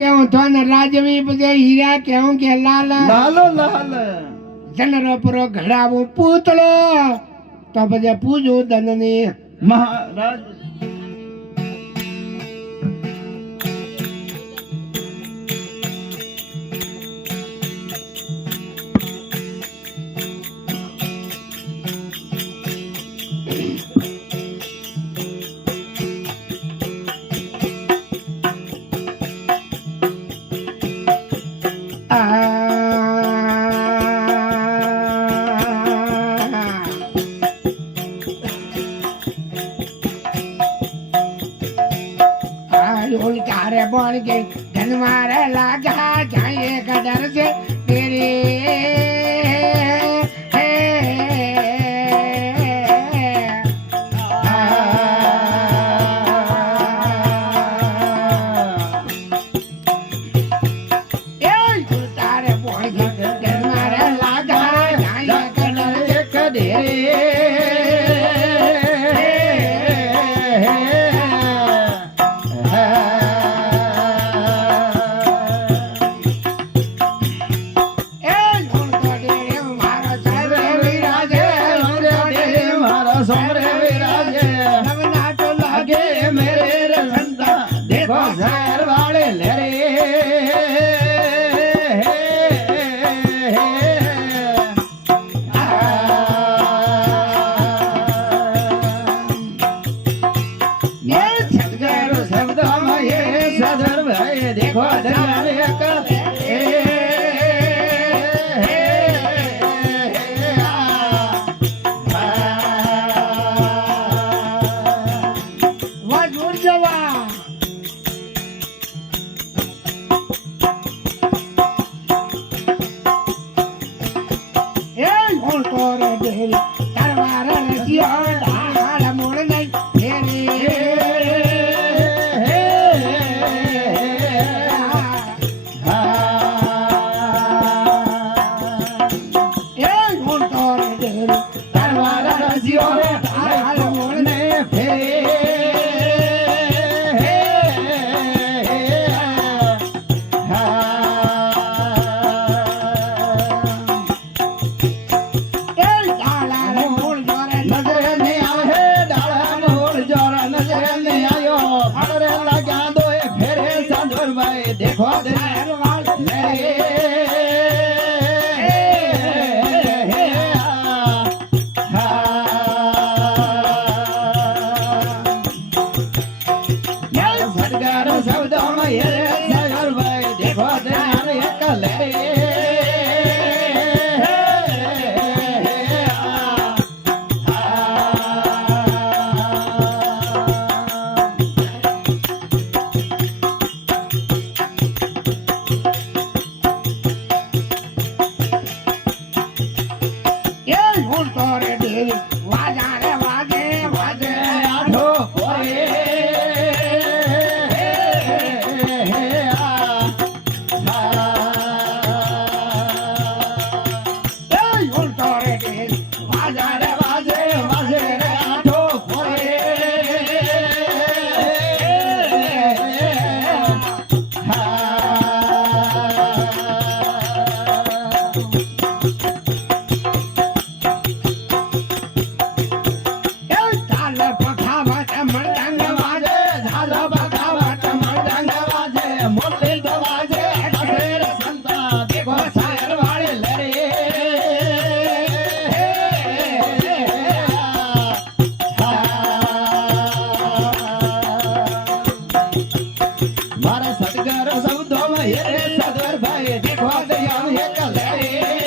કેવું ધન રાજવી પછી હીરા કેવું કે લાલ લાલો લાલ જનરો પરો ઘડાવું પૂતળો તો પછી પૂજું ધનની મહારાજ ઉલટારે બોલ ગઈ ધનવારે લાગા જાય કદર છે તેરી ઉલટારે બોલ ગઈ ધનવારે લાગા જાય કદર છે કદેરી સોમરે વિરાજે નવના તો લાગે મેરે રસંતા દેખો શહેર વાળે લેરે સદગરો શબ્દમાં એ સદર ભાઈ દેખો ધનારે देखो મારા સદગર સૌદો માં એ સદર ભાઈ દેખો દયા એક લે